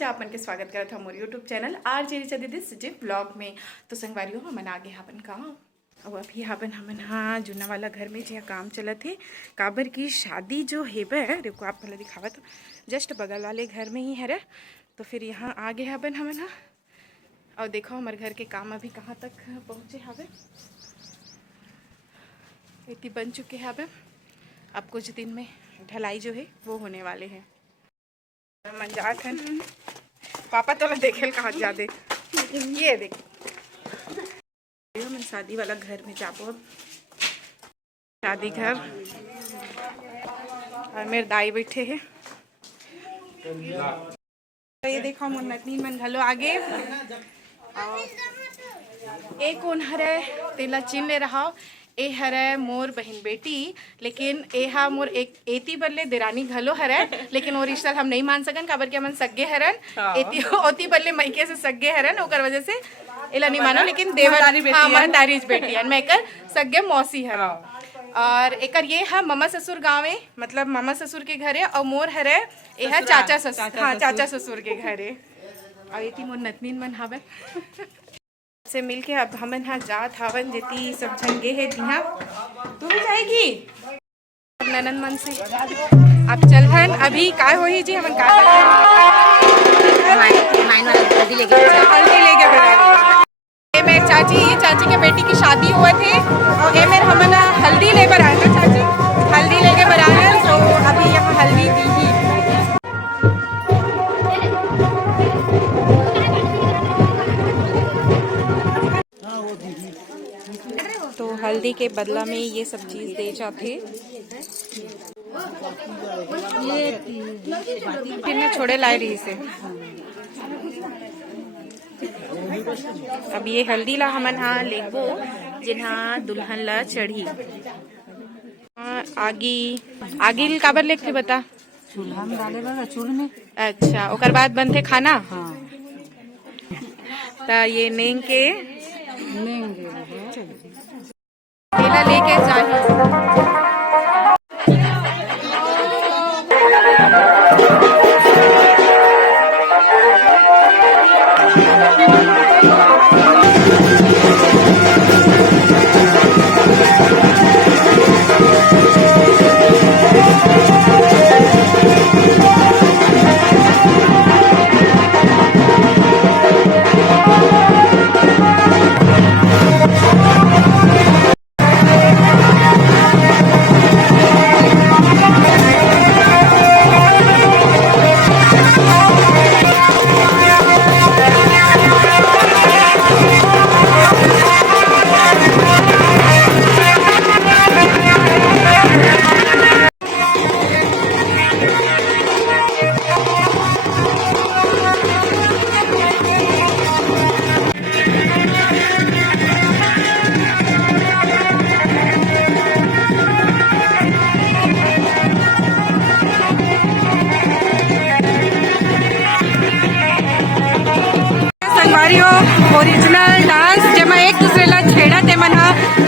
रिचा अपन के स्वागत करत हम मोर YouTube channel R J Richa दीदी सजीव ब्लॉग में। तो संगवारियों हमन आगे हापन कहाँ और अभी हापन हमन हाँ जूना वाला घर में जहाँ काम चलत है काबर की शादी जो हेबे देखो आप पहले दिखावत जस्ट बगल वाले घर में ही है रे। तो फिर यहाँ आगे हापन हमन हाँ और देखो हमारे घर के काम अभी कहाँ तक पहुँचे हावे, इतनी बन चुके हैं। अब कुछ दिन में ढलाई जो है वो होने वाले हैं। मंजात है पापा तो देखे कहाँ जाते ये देख मैं शादी वाला घर में जाबो। अब शादी घर और मेरे दाई बैठे हैं। तो ये देखो मुन्नती मन घलो आगे एक कौन हरे तेला चिन ले रहा ए हरे मोर बहन बेटी, लेकिन ए हा मोर एक एती बदले देरानी घलो हरे, लेकिन वो रिश्ता हम नहीं मान सकन काबर के हमन सगे हरन एती ओती बदले मैके से सगे हरन ओकर वजह से एला नहीं मानो। लेकिन देवर हाँ महतारी बेटी है मैं कर सगे मौसी हर और एकर ये है मामा ससुर गाँव है, मतलब मामा ससुर के घरे और मोर हरे ए है चाचा ससुर हाँ चाचा ससुर के घरे और एती मोर नतनीन मन हवे से मिलके अब हमन हाँ जात हावन जेती सब झंगे है तिहा। तू भी जाएगी ननन मन से अब चल हन अभी काय होही जी हमन का हल्दी लेके ये मेरे चाची के बेटी की शादी हुआ थी और ये मेरे हमन हल्दी ले बर आए चाची हल्दी लेके बर आए। तो अभी यहाँ हल्दी दी ही तो हल्दी के बदला में ये सब चीज दे जाते फिर मैं छोड़े लाए रही से। अब ये हल्दी ला हमन हाँ लेबो जिन्हा दुल्हन ला चढ़ी आगिल काबर लेके बता चूल्हा डाले बा चूल में। अच्छा ओकर बाद बनते खाना हाँ तो ये नेंग के लेंगे तेला लेके चाहिए। ओरिजिनल डांस जब एक दूसरे ला छेड़ा ते मन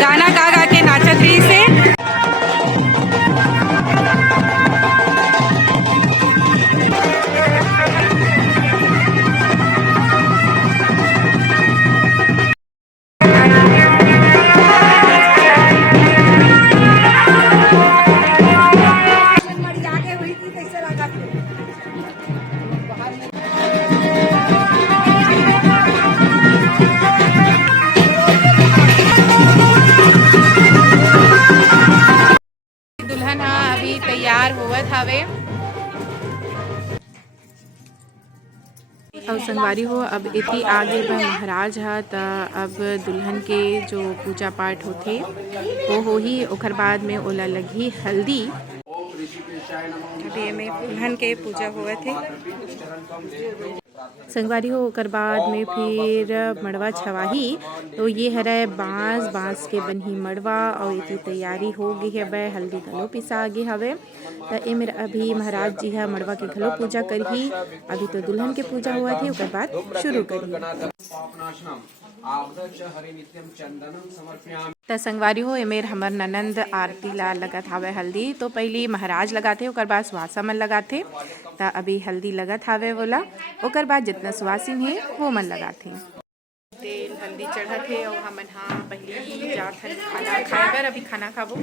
गाना गा गा के नाचत रही से। तैयार होवत हवे और संगवारी हो अब इतनी आगे महाराज है तो अब दुल्हन के जो पूजा पाठ होते वो हो ही ओकर बाद में ओला लगी हल्दी। अभी में दुल्हन के पूजा हुआ थे संगवारी हो ओकर बाद में फिर मड़वा छवाही। तो ये हरे बांस के बनही मड़वा और इति तैयारी हो गई हवे, हल्दी घलो पिसा गे हवे। तो ए मेरा अभी महाराज जी हा मड़वा के घलो पूजा करही। अभी तो दुल्हन के पूजा हुआ थे, ओकर बाद शुरू करही। त संगवारी हो एमेर हमर ननंद आरती ला लगत हावे हल्दी। तो पहली महाराज लगाथे, ओकर बाद सुहासा मन लगाथे। त अभी हल्दी लगत हावे बोला, ओकर बाद जितना सुहासिन हे वो मन लगाथे। तेल हल्दी चढ़त हे और हमन हा पहली जात हन खाना खाए बर। अभी खाना खाबो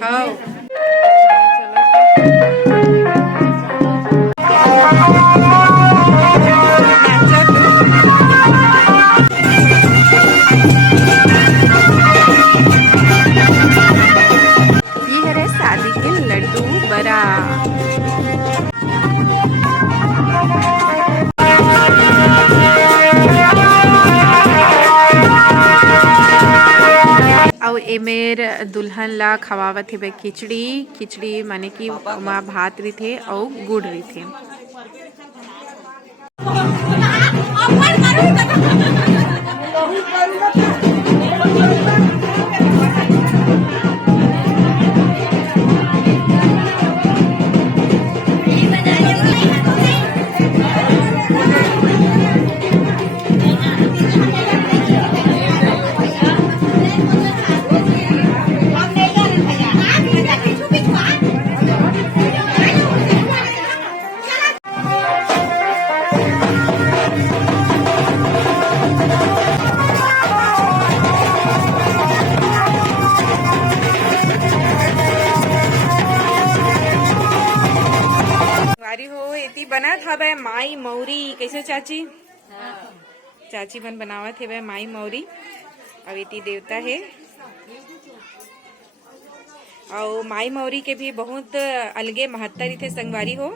खाओ। ये हरे शादी के लड्डू बड़ा। और एमेर दुल्हन ला खवावत हे खिचड़ी माने कि ओमा भात रहिथे और गुड़ रहिथे। बनत हवे माई मौरी। कैसे चाची? चाची मन बनावत हे माई मौरी। अब इति देवता है और माई मौरी के भी बहुत अलगे महत्ता रहिथे संगवारी हो।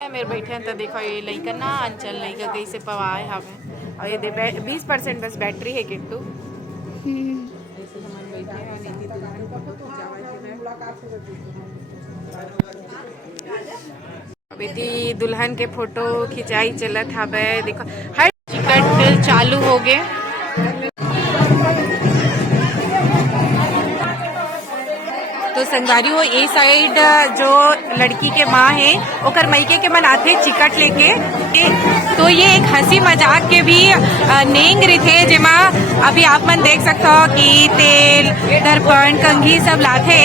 मेरे बैठे तो देखो ये लइका ना अंचल लइका कैसे पवाए हवे। और ये 20% बस बैटरी है किट्टू। अब इति दुल्हन के फोटो खिंचाई चलत हवे। देखो हर टिकट चालू हो गए। तो संगवारी हो ए साइड जो लड़की के माँ है ओकर मईके के मन आथे चिकट लेके। तो ये एक हंसी मजाक के भी नेंग रथे जेमा अभी आप मन देख सकते हो कि तेल दर्पण कंघी सब लाथे।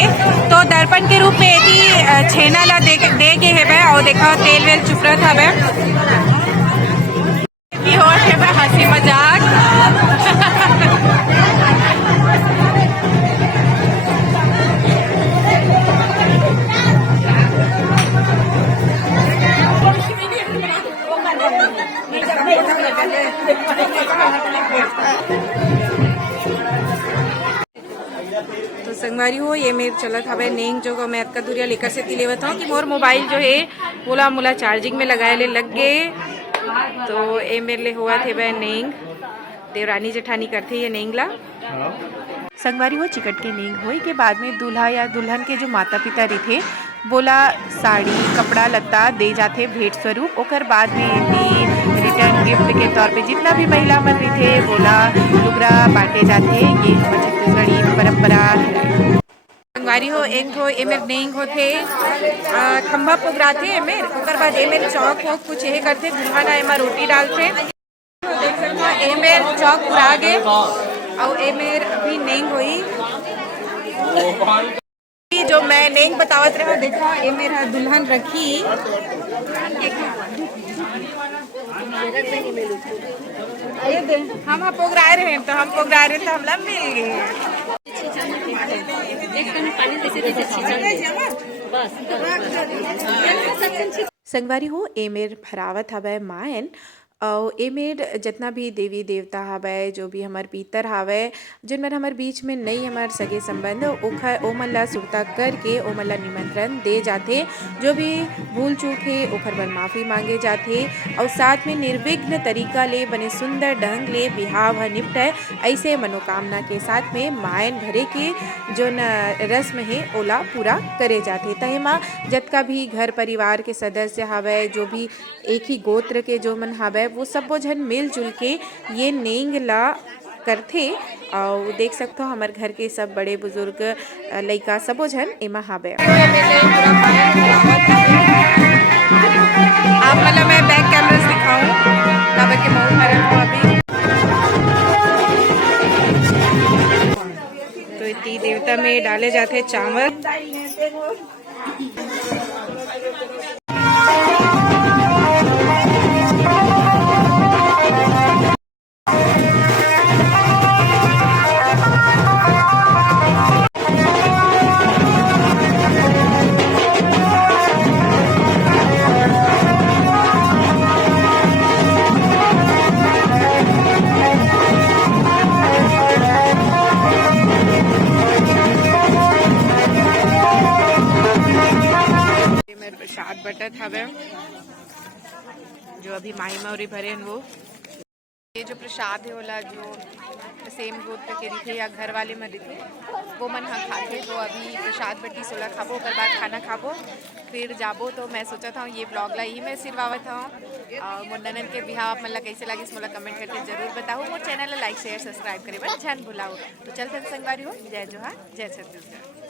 तो दर्पण के रूप में यदि छेना ला दे के हेबे और देखो तेल वेल चुपरत हवे हो हंसी मजाक। तो संगवारी हो ये मेरे चलत हवे नेंग जो मैं अतका दूरिया लेकर से लेवत हूँ कि मोर मोबाइल जो है बोला मुला चार्जिंग में लगाए ले लग गए। तो ये मेरे लिए हुआ थे वह नेंग देवरानी जेठानी करते ये नेंग ला। संगवारी हो चिकट के नेंग होए के बाद में दूल्हा या दुल्हन के जो माता पिता रहे बोला साड़ी कपड़ा लत्ता दे जाते भेंट स्वरूप। ओकर बाद में रिटर्न गिफ्ट के तौर पे जितना भी महिला मन रहे बोला लुगरा बांटे जाते। ये हमारे छत्तीसगढ़ी परंपरा है। संगवारी हो एक ठो एमेर नेंग होथे खंभा पुगराथे एमेर। ओकर बाद एमेर चौक वोक कुछ ये करते दुल्हन एमा रोटी डालते। देख सकते हो एमेर चौक पुरा गे और एमेर अभी नेंग हुई जो मैं नेंग बतावत रहा। देखा ये मेरा दुल्हन रखी हम पोगराए रहे तो हम पोगराए रहे तो हम ला मिल गए। संगवारी हो एमेर भरावत हवे मायन और एमेर जितना भी देवी देवता हवय जो भी हमार पितर हवय जिन मन हमार बीच में नहीं हमार सगे संबंध ओखर ओमन ला सुरता करके ओमन ला निमंत्रण दे जाथे। जो भी भूल चूक हे ओखर बर माफ़ी मांगे जाथे और साथ में निर्विघ्न तरीका ले बने सुंदर ढंग ले बिहाव ह निपटय ऐसे मनोकामना के साथ में मायन भरे के जो न रस्म हे ओला पूरा करे जाथे। तहे मा जतका भी घर परिवार के सदस्य हवय जो भी एक ही गोत्र के जो मन हवय वो सब्बो झन मिलजुल के ये नेंग ला करथे। और देख सकते हो हमारे घर के सब बड़े बुजुर्ग लइका सबो झन एमा हवय। आप मतलब मैं बैक कैमरा से दिखाऊं काबर के मऊ भरल हो अभी तो इतनी देवता में डाले जाते चावल। प्रसाद बटत हवे जो अभी माई मौरी भरे हैं वो ये जो प्रसाद है ओला जो सेम गोत्र के रखे या घर वाले में रखे वो मन हाँ खाते तो अभी प्रसाद बटी सोला खाबो ओकर बाद खाना खाबो फिर जाबो। तो मैं सोचा था ये ब्लॉग ला ही मैं सिरवावत हूँ और मोर ननन के बिहाव मन ला कैसे लगे मोला कमेंट करके जरूर बताओ। मोर चैनल ला लाइक शेयर सब्सक्राइब करे बर झन भुलाओ। तो चलते संगवारी हो जय जोहार जय छत्तीसगढ़।